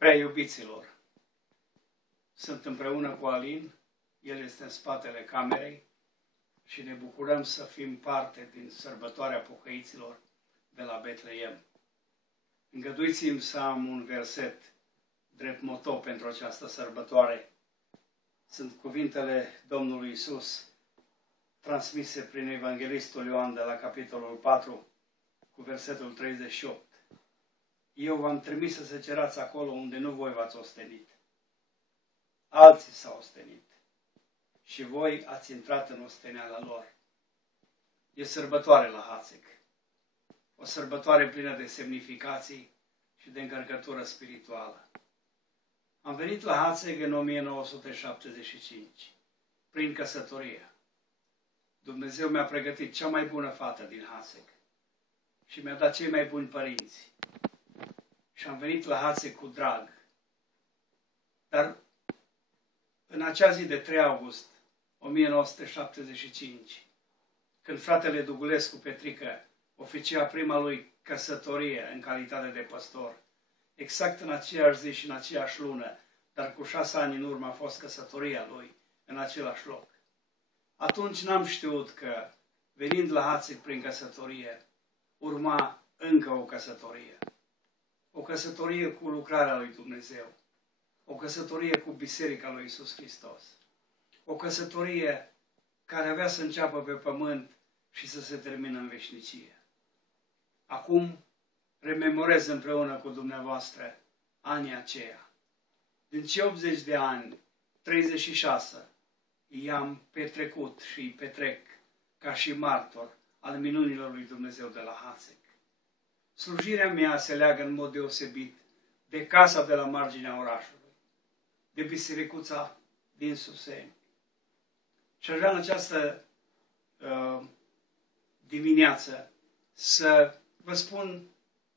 Prea iubiților, sunt împreună cu Alin, el este în spatele camerei și ne bucurăm să fim parte din sărbătoarea pocăiților de la Betleem. Îngăduiți-mi să am un verset drept moto pentru această sărbătoare. Sunt cuvintele Domnului Iisus, transmise prin Evanghelistul Ioan de la capitolul 4, cu versetul 38. Eu v-am trimis să se cerați acolo unde nu voi v-ați ostenit. Alții s-au ostenit și voi ați intrat în osteneala lor. E sărbătoare la Hațeg, o sărbătoare plină de semnificații și de încărcătură spirituală. Am venit la Hațeg în 1975, prin căsătorie. Dumnezeu mi-a pregătit cea mai bună fată din Hațeg și mi-a dat cei mai buni părinți. Și am venit la Hațeg cu drag. Dar în acea zi de 3 august 1975, când fratele Dugulescu Petrică oficia prima lui căsătorie în calitate de păstor, exact în aceeași zi și în aceeași lună, dar cu 6 ani în urmă a fost căsătoria lui în același loc. Atunci n-am știut că, venind la Hațeg prin căsătorie, urma încă o căsătorie. O căsătorie cu lucrarea lui Dumnezeu. O căsătorie cu Biserica lui Iisus Hristos. O căsătorie care avea să înceapă pe pământ și să se termină în veșnicie. Acum rememorez împreună cu dumneavoastră anii aceia. Din cei 80 de ani, 36 i-am petrecut și îi petrec ca și martor al minunilor lui Dumnezeu de la Hațeg. Slujirea mea se leagă în mod deosebit de casa de la marginea orașului, de bisericuța din Suseni. Și aș vrea în această dimineață să vă spun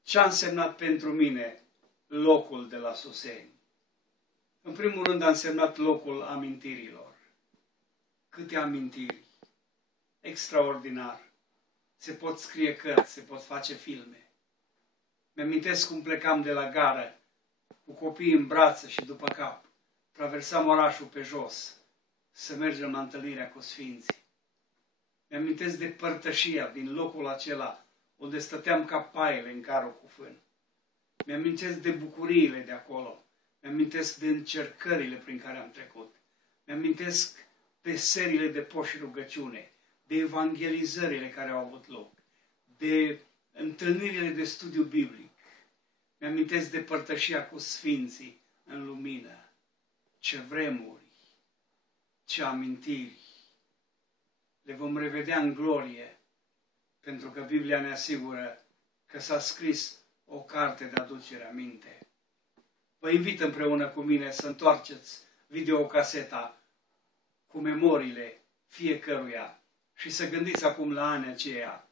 ce a însemnat pentru mine locul de la Suseni. În primul rând a însemnat locul amintirilor. Câte amintiri! Extraordinar! Se pot scrie cărți, se pot face filme. Mi-amintesc cum plecam de la gară, cu copiii în brațe și după cap. Traversam orașul pe jos, să mergem la întâlnirea cu Sfinții. Mi-amintesc de părtășia din locul acela, unde stăteam ca paiele în carul cu fân. Mi-amintesc de bucuriile de acolo. Mi-amintesc de încercările prin care am trecut. Mi-amintesc de serile de post și rugăciune, de evangelizările care au avut loc, de întâlnirile de studiu biblic. Mi-amintesc de părtășia cu Sfinții în lumină. Ce vremuri, ce amintiri. Le vom revedea în glorie, pentru că Biblia ne asigură că s-a scris o carte de aducere aminte. Vă invit împreună cu mine să întoarceți videocaseta cu memoriile fiecăruia și să gândiți acum la anii aceia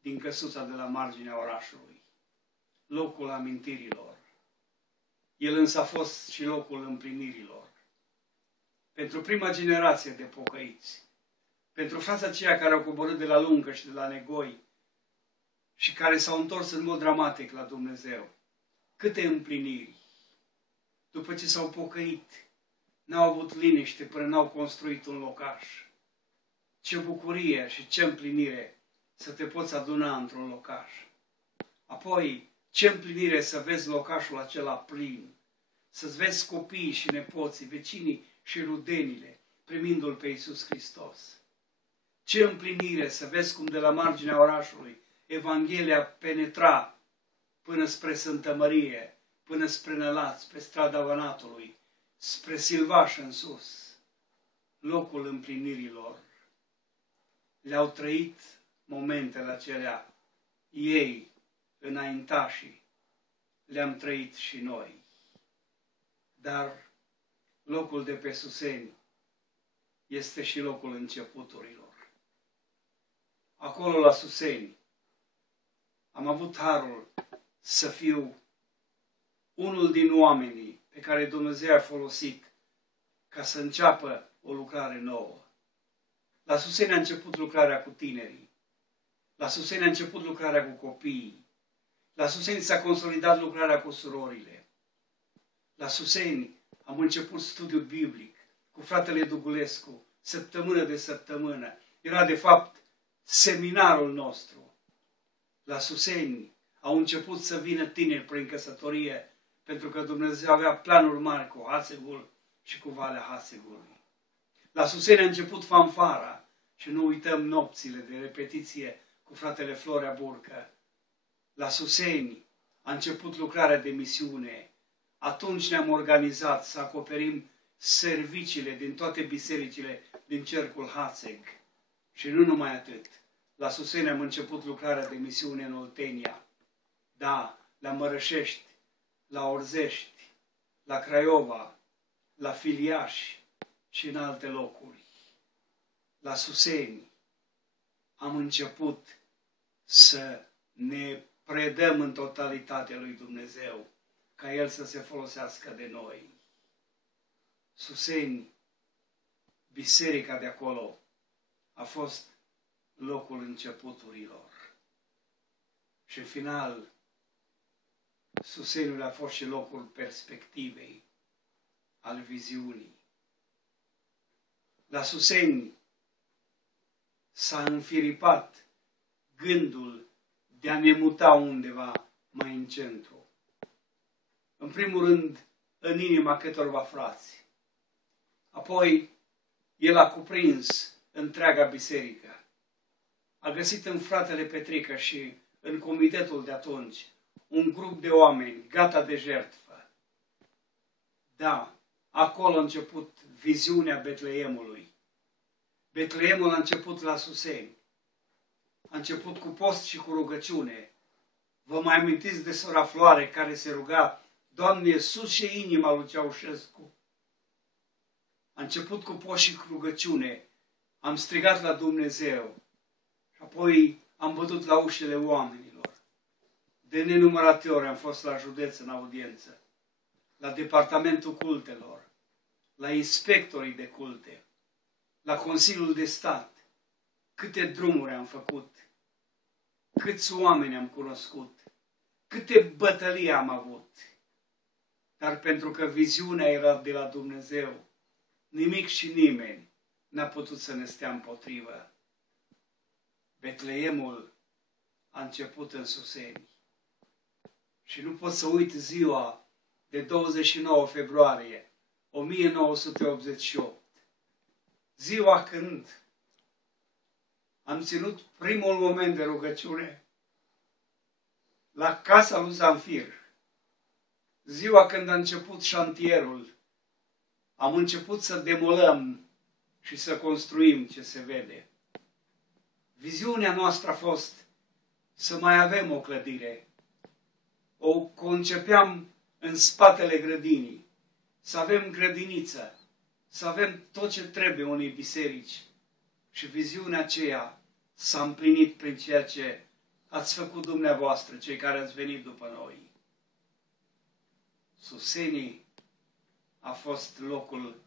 din căsuța de la marginea orașului, locul amintirilor. El însă a fost și locul împlinirilor. Pentru prima generație de pocăiți, pentru frații aceia care au coborât de la Luncă și de la Negoi și care s-au întors în mod dramatic la Dumnezeu, câte împliniri! După ce s-au pocăit, n-au avut liniște până n-au construit un locaș. Ce bucurie și ce împlinire să te poți aduna într-un locaș. Apoi, ce împlinire să vezi locașul acela plin, să-ți vezi copiii și nepoții, vecinii și rudenile, primindu-L pe Iisus Hristos. Ce împlinire să vezi cum de la marginea orașului Evanghelia penetra până spre Sfântă Mărie, până spre Nălaț, pe strada Banatului, spre Silvaș în sus, locul împlinirilor. Le-au trăit momentele acelea, ei, înaintașii, le-am trăit și noi. Dar locul de pe Suseni este și locul începuturilor. Acolo la Suseni am avut harul să fiu unul din oamenii pe care Dumnezeu a folosit ca să înceapă o lucrare nouă. La Suseni a început lucrarea cu tinerii. La Suseni a început lucrarea cu copiii. La Suseni s-a consolidat lucrarea cu surorile. La Suseni am început studiul biblic cu fratele Dugulescu, săptămână de săptămână. Era de fapt seminarul nostru. La Suseni au început să vină tineri prin căsătorie, pentru că Dumnezeu avea planuri mari cu Hațegul și cu Valea Hațegului. La Suseni a început fanfara și nu uităm nopțile de repetiție cu fratele Florea Burcă. La Suseni a început lucrarea de misiune. Atunci ne-am organizat să acoperim serviciile din toate bisericile din cercul Hațeg. Și nu numai atât. La Suseni am început lucrarea de misiune în Oltenia. Da, la Mărășești, la Orzești, la Craiova, la Filiași și în alte locuri. La Suseni am început să ne predăm în totalitate lui Dumnezeu, ca El să se folosească de noi. Suseni, biserica de acolo, a fost locul începuturilor. Și în final, Suseniul a fost și locul perspectivei, al viziunii. La Suseni s-a înfiripat gândul de a ne muta undeva mai în centru. În primul rând, în inima câtorva frați. Apoi, el a cuprins întreaga biserică. A găsit în fratele Petrică și în comitetul de atunci un grup de oameni gata de jertfă. Da, acolo a început viziunea Betleemului. Betleemul a început la Suseni. A început cu post și cu rugăciune. Vă mai amintiți de sora Floare care se ruga: Doamne, suce inima lui Ceaușescu. A început cu post și cu rugăciune. Am strigat la Dumnezeu. Și apoi am bătut la ușile oamenilor. De nenumărate ori am fost la județ în audiență, la departamentul cultelor, la inspectorii de culte, la Consiliul de Stat. Câte drumuri am făcut, câți oameni am cunoscut, câte bătălii am avut. Dar pentru că viziunea era de la Dumnezeu, nimic și nimeni n-a putut să ne stea împotrivă. Betleemul a început în Suseni. Și nu pot să uit ziua de 29 februarie 1988. Ziua când am ținut primul moment de rugăciune la casa lui Zanfir. Ziua când a început șantierul, am început să demolăm și să construim ce se vede. Viziunea noastră a fost să mai avem o clădire. O concepeam în spatele grădinii, să avem grădiniță, să avem tot ce trebuie unei biserici. Și viziunea aceea s-a împlinit prin ceea ce ați făcut dumneavoastră, cei care ați venit după noi. Susenii a fost locul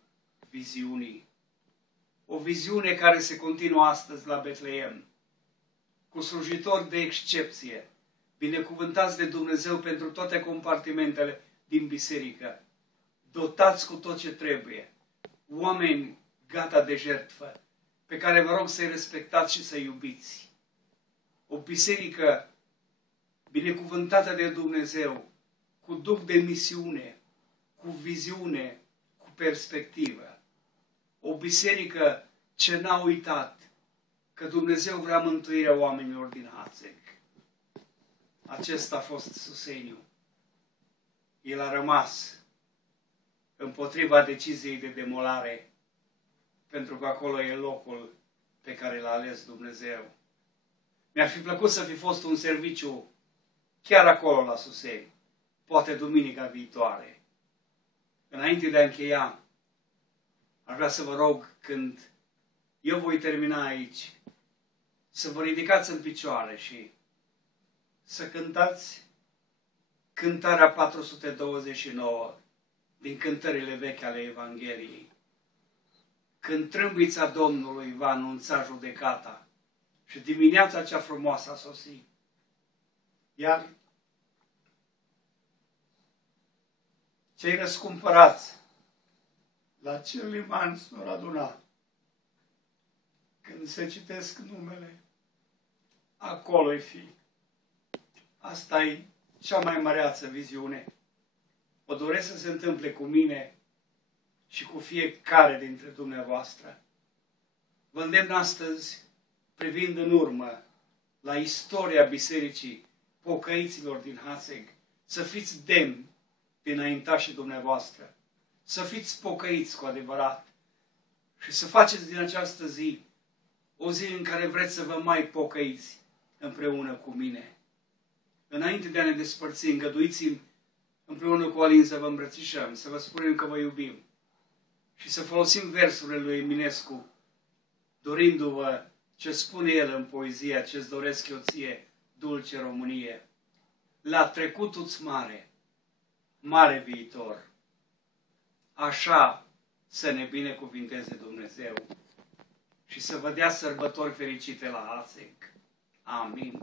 viziunii. O viziune care se continuă astăzi la Betleem, cu slujitori de excepție, binecuvântați de Dumnezeu pentru toate compartimentele din biserică, dotați cu tot ce trebuie, oameni gata de jertfă, pe care vă rog să-i respectați și să-i iubiți. O biserică binecuvântată de Dumnezeu, cu duh de misiune, cu viziune, cu perspectivă. O biserică ce n-a uitat că Dumnezeu vrea mântuirea oamenilor din Hațeg. Acesta a fost Suseniu. El a rămas împotriva deciziei de demolare, pentru că acolo e locul pe care l-a ales Dumnezeu. Mi-ar fi plăcut să fi fost un serviciu chiar acolo la Suseni, poate duminica viitoare. Înainte de a încheia, aș vrea să vă rog, când eu voi termina aici, să vă ridicați în picioare și să cântați cântarea 429 din cântările vechi ale Evangheliei. Când trâmbița Domnului va anunța judecata și dimineața cea frumoasă a sosit. Iar cei răscumpărați, la ce liman s-or aduna. Când se citesc numele, acolo-i fi. Asta e cea mai măreață viziune. O doresc să se întâmple cu mine și cu fiecare dintre dumneavoastră. Vă îndemn astăzi, privind în urmă la istoria Bisericii Pocăiților din Hațeg, să fiți demni din înaintașii dumneavoastră, să fiți pocăiți cu adevărat și să faceți din această zi o zi în care vreți să vă mai pocăiți împreună cu mine. Înainte de a ne despărți, îngăduiți-mi împreună cu Alin să vă îmbrățișăm, să vă spunem că vă iubim și să folosim versurile lui Eminescu, dorindu-vă ce spune el în poezia Ce-ți doresc eu ție, dulce Românie. La trecutul-ți mare, mare viitor. Așa să ne binecuvinteze Dumnezeu și să vă dea sărbători fericite la Hațeg. Amin.